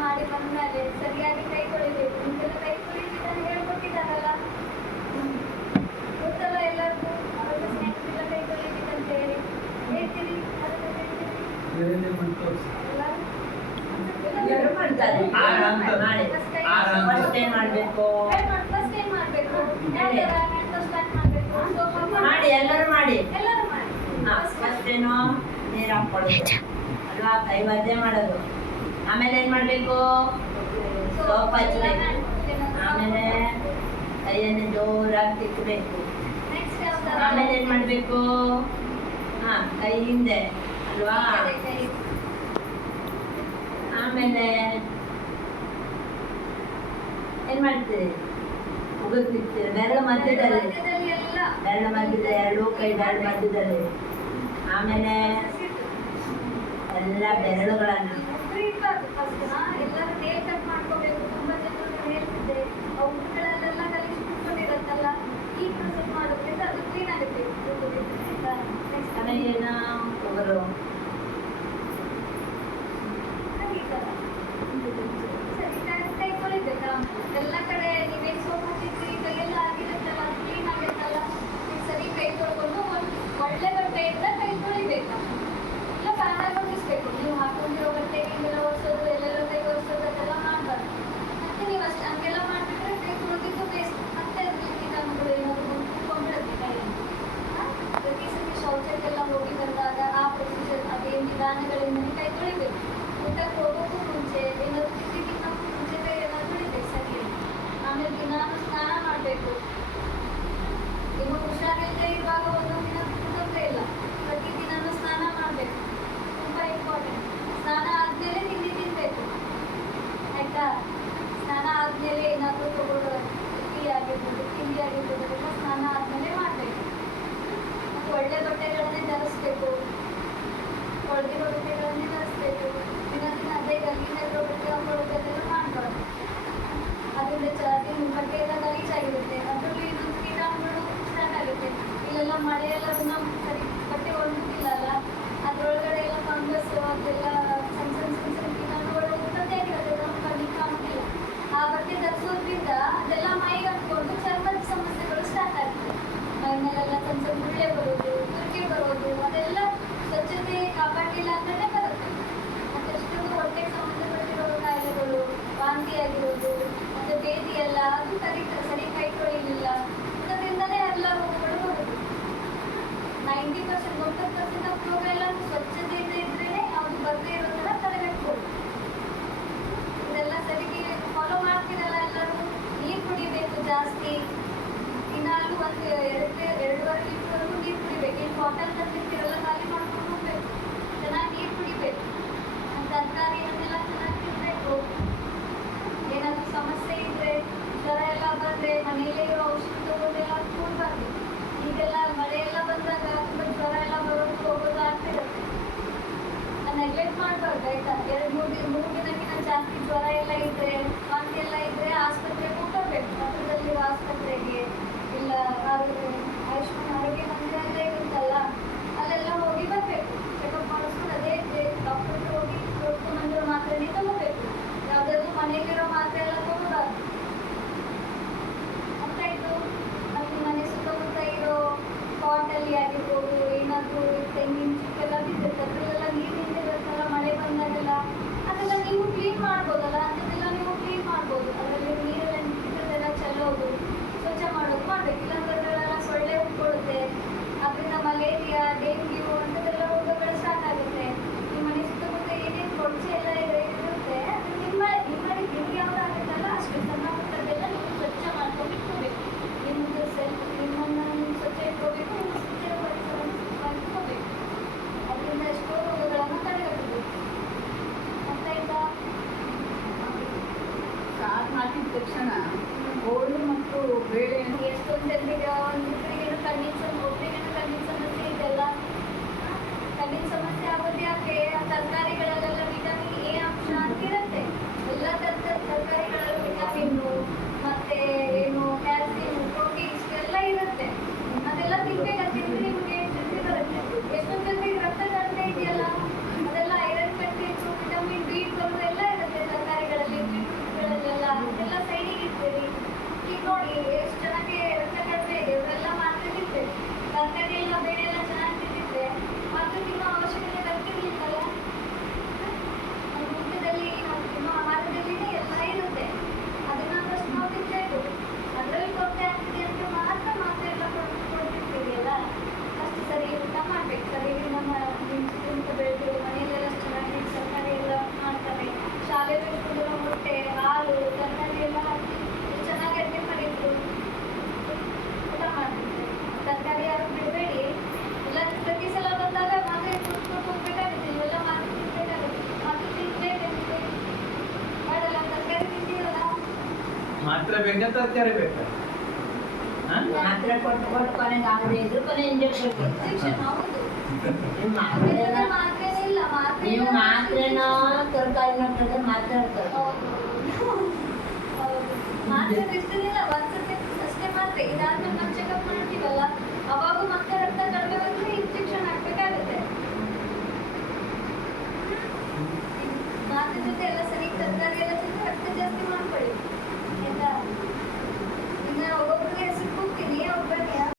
ಮಾಡಿ ಬಂದ್ಮೇಲೆ ಸರಿಯಾಗಿ ಕೈ ತೊಳಿಬೇಕು. ನಿಮ್ಗೆಲ್ಲ ಕೈ ತೊಳಿಲಿಕ್ಕೆ ಹೇಳ್ಕೊಟ್ಟಿದ್ದಾರಲ್ಲ, ಗೊತ್ತಲ್ಲ ಎಲ್ಲರಿಗೂ. ಅವಾಗ ಸ್ನ್ಯಾಕ್ಸ್ ಎಲ್ಲ ಕೈ ತೊಳಿಬೇಕಂತ ಹೇಳಿ ಹೇಳ್ತೀರಿ. ಎಲ್ಲರೂ ಮಾಡ್ತಾರೆ. ಫಸ್ಟ್ ಏನ್ ಮಾಡ್ಬೇಕು? ಮಾಡಿ ಎಲ್ಲರೂ ಮಾಡಿ. ಫಸ್ಟ್ ಏನು ನೀರು ಹಾಕೊಳ್ಳೋದು ಅಲ್ವಾ, ಕೈ ಒದ್ದೆ ಮಾಡೋದು. ಆಮೇಲೆ ಏನ್ ಮಾಡ್ಬೇಕು? ಸೋಪ್ ಹಚ್ಚಬೇಕು. ಆಮೇಲೆ ಕೈಯನ್ನು ಜೋರಾಗಿ ತಿಕ್ಕಬೇಕು. ಆಮೇಲೆ ಏನ್ ಮಾಡ್ಬೇಕು? ಕೈ ಹಿಂದೆ ಅಲ್ವಾ. ಆಮೇಲೆ ಏನ್ ಮಾಡ್ತೀರಿ? ಉಗುರ್ತಿರ್ತೀರಿ ಬೆರಳ ಮಧ್ಯದಲ್ಲಿ, ಬೆರಳ ಮಧ್ಯದಲ್ಲಿ, ಎರಡು ಕೈ ಬೆರಳ ಮಧ್ಯದಲ್ಲಿ. ಆಮೇಲೆ ಎಲ್ಲ ಬೆರಳುಗಳನ್ನು ಏನ ಒಬ್ಬರು ಎಲ್ಲ ಕಡೆ ನೀವೇನು ಸೋಪ್ ಹಾಕಿದ್ರಿ ಕೈಯೆಲ್ಲ ಆಗಿರುತ್ತಲ್ಲ, ಕ್ಲೀನ್ ಆಗಿರುತ್ತಲ್ಲ, ಸರಿ ಕೈ ತೊಳ್ಕೊಂಡು ಒಳ್ಳೆ ಬಟ್ಟೆಯಿಂದ ಕೈ ತೊಳಿಬೇಕು. ಇಲ್ಲ ಫ್ಯಾನಾಗಿ ಒಗಿಸ್ಬೇಕು. ನೀವು ಹಾಕೊಂಡಿರೋ ಬಟ್ಟೆಗೆ ಹಿಂಗೆಲ್ಲ ಒರೆಸೋದು, ಎಲ್ಲೆಲ್ಲ ಕೈ ಒರೆಸೋದು ಅದೆಲ್ಲ ಮಾಡಬಾರ್ದು. ಮತ್ತೆ ನೀವು ಅಷ್ಟು ಹಂಗೆಲ್ಲ ಮಾಡಿಬಿಟ್ರೆ ಕೈ ತೊಳೆದಿದ್ದು ಬೇಸ್ಟ್. ಮತ್ತೆ ಅದ್ರಲ್ಲಿ ಕೀಟಾಣುಗಳು ಏನಾದರೂ ಕುತ್ಕೊಂಡಿರುತ್ತೆ ಕೈಯಲ್ಲಿ. ಪ್ರತಿ ಸತಿ ಶೌಚಕ್ಕೆಲ್ಲ ಹೋಗಿ ಬಂದಾಗ ಆ ಪ್ರೊಸೀಜರ್ ಅದೇನು ವಿಧಾನಗಳಿಂದಲೇ ಕೈ ತೊಳಿಬೇಕು. ಊಟಕ್ಕೆ ಹೋಗೋಕ್ಕೂ ಮುಂಚೆ ಏನಾದರೂ ತಿಂಡಿಗಿಂತ ಮುಂಚೆ ಕೈಯೆಲ್ಲ ತೊಳಿಬೇಕು ಸರಿಯಾಗಿ. ಆಮೇಲೆ ದಿನಾನು ಸ್ನಾನ ಮಾಡಬೇಕು. ಇನ್ನು ಹುಷಾರಿಲ್ಲದೆ ಇರುವಾಗ ಒಂದೊಂದು ದಿನ ತೊಂದರೆ ಇಲ್ಲ, ಪ್ರತಿದಿನನೂ ಸ್ನಾನ ಮಾಡಬೇಕು. ತುಂಬ ಇಂಪಾರ್ಟೆಂಟ್. ಸ್ನಾನ ಆದಮೇಲೆ ತಿಂಡಿ ತಿನ್ನಬೇಕು ಆಯಿತಾ. ಸ್ನಾನ ಆದಮೇಲೆ ಏನಾದರೂ ತಗೊಳ್ಳೋ ಟೀ ಆಗಿರ್ಬೋದು, ತಿಂಡಿ ಆಗಿರ್ಬೋದು ಎಲ್ಲ ಸ್ನಾನ ಆದಮೇಲೆ ಮಾಡಬೇಕು. ಮತ್ತು ಒಳ್ಳೆ ಬಟ್ಟೆಗಳನ್ನೇ ಧರಿಸ್ಬೇಕು. ಒಳಗಿರೋ ಬಟ್ಟೆಗಳನ್ನೇ ಧರಿಸ್ಬೇಕು. ದಿನ ಅದೇ ಗಲೀಜಿರೋ ಬಟ್ಟೆ ಹಾಕೊಳ್ಳೋದೆಲ್ಲ ಮಾಡಬಾರ್ದು. ಅದರಿಂದ ನಿಮ್ಮ ಬಟ್ಟೆ ಎಲ್ಲ ಗಲೀಜಾಗಿರುತ್ತೆ. ಅದರಲ್ಲೂ ಇನ್ನೊಂದು ಕೀಟಾಣುಗಳು ಸ್ಟಾರ್ಟ್ ಆಗುತ್ತೆ. ಇಲ್ಲೆಲ್ಲ ಮಳೆಯೆಲ್ಲ ಸರಿ ಬಟ್ಟೆ ಒಣಗುತ್ತಿಲ್ಲಲ್ಲ, ಅದರೊಳಗಡೆ ಎಲ್ಲ ಫಂಗಸ್ ಅದೆಲ್ಲ ಸಣ್ಣ ಸಣ್ಣ ಸಣ್ಣ ಸಣ್ಣ ಕೀಟಾಣುಗಳು ಇರ್ತದೆ ಇರುತ್ತೆ, ನಮ್ಗೆ ಕಣ್ಣಿಗೆ ಕಾಣೋದಿಲ್ಲ. ಆ ಬಟ್ಟೆ ಧರಿಸೋದ್ರಿಂದ ಅದೆಲ್ಲ ಮೈಗೆ ಅಂದ್ಕೊಂಡು ಚರ್ಮದ ಸಮಸ್ಯೆಗಳು ಸ್ಟಾರ್ಟ್ ಆಗುತ್ತೆ. ಮೈ ಮೇಲೆಲ್ಲ ಸಣ್ಣ ಸಣ್ಣ ಗುಳ್ಳೆ ಬರೋದು, ತುರ್ಕೆ ಬರೋದು, ಅದೆಲ್ಲ ಸ್ವಚ್ಛತೆ ಕಾಪಾಡಲಿಲ್ಲ ಅಂತಲೇ ಬರುತ್ತೆ. ಮತ್ತು ಎಷ್ಟೊಂದು ಹೊಟ್ಟೆಗೆ ಸಂಬಂಧಪಟ್ಟಿರೋ ಕಾಯಿಲೆಗಳು, ವಾಂತಿ ಆಗಿರೋದು, ಮತ್ತು ಬೇದಿ ಎಲ್ಲ ಅದು ಸರಿ ಕೈ ತೊಳಿಲಿಲ್ಲ, ಅದರಿಂದಲೇ ಎಲ್ಲ ರೋಗಗಳು ಬರುತ್ತೆ. 90% 90% ಆಫ್ ರೋಗ ಎಲ್ಲ ಸ್ವಚ್ಛತೆಯಿಂದ ಇದ್ರೇ ಅವ್ರು ಬರದೇ ಇರೋ ಥರ ತಡೆಗಟ್ಬೋದು. ಇದೆಲ್ಲ ಸರಿಗೆ ಫಾಲೋ ಮಾಡ್ತೀರಲ್ಲ ಎಲ್ಲರೂ. ನೀರು ಕುಡಿಬೇಕು ಜಾಸ್ತಿ. ದಿನಾಲು ಒಂದು 2-2.5 ಲೀಟ್ರ್ವರೆಗೂ ನೀರು ಕುಡಿಬೇಕು. ಏನು ಬಾಟಲ್ ತಂದಿರ್ತೀರಲ್ಲ ಖಾಲಿ ಮಾಡ್ಕೊಂಡು ಹೋಗ್ಬೇಕು. ಚೆನ್ನಾಗಿ ನೀರು ಕುಡಿಬೇಕು. ತರಕಾರಿ ಅದೆಲ್ಲ ಚೆನ್ನಾಗಿ ತಿನ್ನಬೇಕು. ಏನಾದರೂ ಸಮಸ್ಯೆ ಇದ್ದರೆ, ಜ್ವರ ಎಲ್ಲ ಬಂದರೆ ಮನೆಯಲ್ಲೇ ಇರೋ ಔಷಧಿ ತಗೊಂಡೆಲ್ಲ ಕೂಡಬಾರ್ದು. ಈಗೆಲ್ಲ ಮಳೆ ಎಲ್ಲ ಬಂದಾಗ ತುಂಬ ಜ್ವರ ಎಲ್ಲ ಬರೋದು ಹೋಗೋದು ಆಗ್ತಿರುತ್ತೆ. ನೆಗ್ಲೆಕ್ಟ್ ಮಾಡಬಾರ್ದು ಆಯಿತಾ. 2-3 ದಿನಕ್ಕಿಂತ ಜಾಸ್ತಿ ಜ್ವರ ಎಲ್ಲ ಇದ್ದರೆ, ವಾಂತಿ ಎಲ್ಲ ಇದ್ದರೆ ಆಸ್ಪತ್ರೆಗೆ ಹೋಗಬೇಕು. ಹತ್ತಿರದಲ್ಲಿರೋ ಆಸ್ಪತ್ರೆಗೆ, ಇಲ್ಲ ಆಯುಷ್ಮಾನ್ ಆರೋಗ್ಯ ಮಂದಿರ ಎಲ್ಲ ಇರುತ್ತಲ್ಲ, ಅಲ್ಲೆಲ್ಲ ಹೋಗಿ ಬರಬೇಕು. ಚೆಕಪ್ ಮಾಡಿಸ್ಕೊಂಡು ಅದೇ ಡಾಕ್ಟರ್ ಹೋಗಿ ತೋರಿಸ್ಕೊಂಡ್ಬಂದಿರೋ ಮಾತ್ರೆನೇ ತಗೋಬೇಕು. ಯಾವುದಾದ್ರೂ ಮನೆಯಲ್ಲಿರೋ ಮಾತ್ರೆ ಎಲ್ಲ ತಗೋಬಾರ್ದು. ಗೊತ್ತಾಯಿತು. ಮತ್ತು ಮನೆ ಸುತ್ತಮುತ್ತ ಇರೋ ಪಾಟಲ್ಲಿ ಆಗಿರ್ಬೋದು, ಏನಾದರೂ ತೆಂಗಿನ ಚಿಕ್ಕೆಲ್ಲ ಬಿದ್ದಿರುತ್ತೆ, ಅದರಲ್ಲೆಲ್ಲ ನೀರು ನಿಂತಿರುತ್ತಲ್ಲ ಮಳೆ ಬಂದಾಗೆಲ್ಲ, ಅದೆಲ್ಲ ನೀವು ಕ್ಲೀನ್ ಮಾಡ್ಬೋದಲ್ಲ. ಅಂಥದ್ದೆಲ್ಲ ನೀವು ಕ್ಲೀನ್ ಮಾಡ್ಬೋದು. ಅದರಲ್ಲಿ ನೀರೆಲ್ಲ ನಿಂತಿರೋದೆಲ್ಲ ಚೆಲ್ಲೋದು, ಸ್ವಚ್ಛ ಮಾಡೋದು ಮಾಡಬೇಕು. ಇಲ್ಲಾಂದ್ರೆ ಅದರಲ್ಲೆಲ್ಲ ಸೊಳ್ಳೆ ಉಟ್ಕೊಳ್ಳುತ್ತೆ. ಅದರಿಂದ ಮಲೇರಿಯಾ, ಡೆಂಗ್ಯೂ ಅಂಥದ್ದೆಲ್ಲ ರೋಗಗಳು ಸ್ಟಾರ್ಟ್ ಆಗುತ್ತೆ. ನಿಮ್ಮ ಮನೆ ಸುತ್ತಮುತ್ತ ಏನೇನು ಕೊಳಚೆ ಎಲ್ಲ ಇರುತ್ತೆ, ಅದು ನಿಮಗೆ ಯಾವ್ದು ಆಗುತ್ತಲ್ಲ ಅಷ್ಟು ಸಣ್ಣ ಪುಟ್ಟದೆಲ್ಲ ನೀವು ಸ್ವಚ್ಛ ಮಾಡ್ಕೊಂಡು ಇಟ್ಕೋಬೇಕು. ನಿಮ್ಮದು ನಿಮ್ಮನ್ನು ನೀವು ಸ್ವಚ್ಛ ಇಟ್ಕೋಬೇಕು. ನಿಮ್ಮ ಸುತ್ತಿರೋ ಪರಿಸರವನ್ನು ಸ್ವಚ್ಛವಾಗಿ ಇಟ್ಕೋಬೇಕು. ಅದರಿಂದ ಎಷ್ಟೋ ರೋಗಗಳನ್ನು ತಡೆಗಟ್ಟಬೇಕು. ಗೊತ್ತಾಯ್ತಾ? ಸಾರು ಹಾಕಿದ ತಕ್ಷಣ ಹೋಳು ಮತ್ತು ಬೇಳೆ ಎಷ್ಟೊಂದು ಜನರಿಗೆ ಒಬ್ಬರಿಗೇನು ಕಣ್ಣಿನ ಸಮಸ್ಯೆ ಇದೆಲ್ಲ. ಕಣ್ಣಿನ ಸಮಸ್ಯೆ ಆಗೋದು ಯಾಕೆ? ತರಕಾರಿಗಳಲ್ಲೆಲ್ಲ ವಿಟಮಿನ್ ಎ ಅಂಶ ಅಂತ ಇರುತ್ತೆ. ಎಲ್ಲ ತರಕಾರಿಗಳಲ್ಲೂ ವಿಟಮಿನ್ನು ಮತ್ತು ಏನು ಕ್ಯಾಲ್ಸಿಯಂ, ಪ್ರೋಟೀನ್ ಇಷ್ಟೆಲ್ಲ ಇರುತ್ತೆ. ಅದೆಲ್ಲ ತಿನ್ಬೇಕಂತಿದ್ರೆ ನಿಮಗೆ ಶಕ್ತಿ ಬರುತ್ತೆ. ಎಷ್ಟೊಂದು ಜನರಿಗೆ ರಕ್ತ ಕಡಿಮೆ ಇದೆಯಲ್ಲ, ಅದೆಲ್ಲ ಐರನ್ ಕಂಟೆಂಟು, ವಿಟಮಿನ್ B12 ಎಲ್ಲ ಇರುತ್ತೆ ತರಕಾರಿಗಳು. ಮಾತ್ರೆ ಬೇಕಾ ತರಕಾರಿ ಬೇಕಾ? ಹ? ಮಾತ್ರೆ ಕೊಟ್ಟು ಕೊಟ್ಟು ಕೊನೆಗೆ ಆಗದೆ ಇದ್ರು ಕೊನೆ ಇಂಜೆಕ್ಷನ್ ಇಂಜೆಕ್ಷನ್ ಹೌದು. ನೀವು ಮಾತ್ರೆನ ಮಾತ್ರೆನೇ ಇಲ್ಲ, ಮಾತ್ರೆ ನೀವು ಇಲ್ಲ. ಮಾತ್ರೆನ ತರಕಾರಿನ ತಂದ್ರೆ ಮಾತಾಡ್ತಾರೆ ಹೌದು. ಹೌದು. ಮಾತ್ರೆ ಬಿಡ್ತಿರ್ಲಿಲ್ಲ, ಒಂದ್ಸತಿ ಅಷ್ಟೇ ಮಾತ್ರೆ. ಇದಾದ್ಮೇಲೆ ನಾವು ಚೆಕಪ್ ಮಾಡ್ತೀವಲ್ಲ, ಅವಾಗ ಮಕ್ಕಳ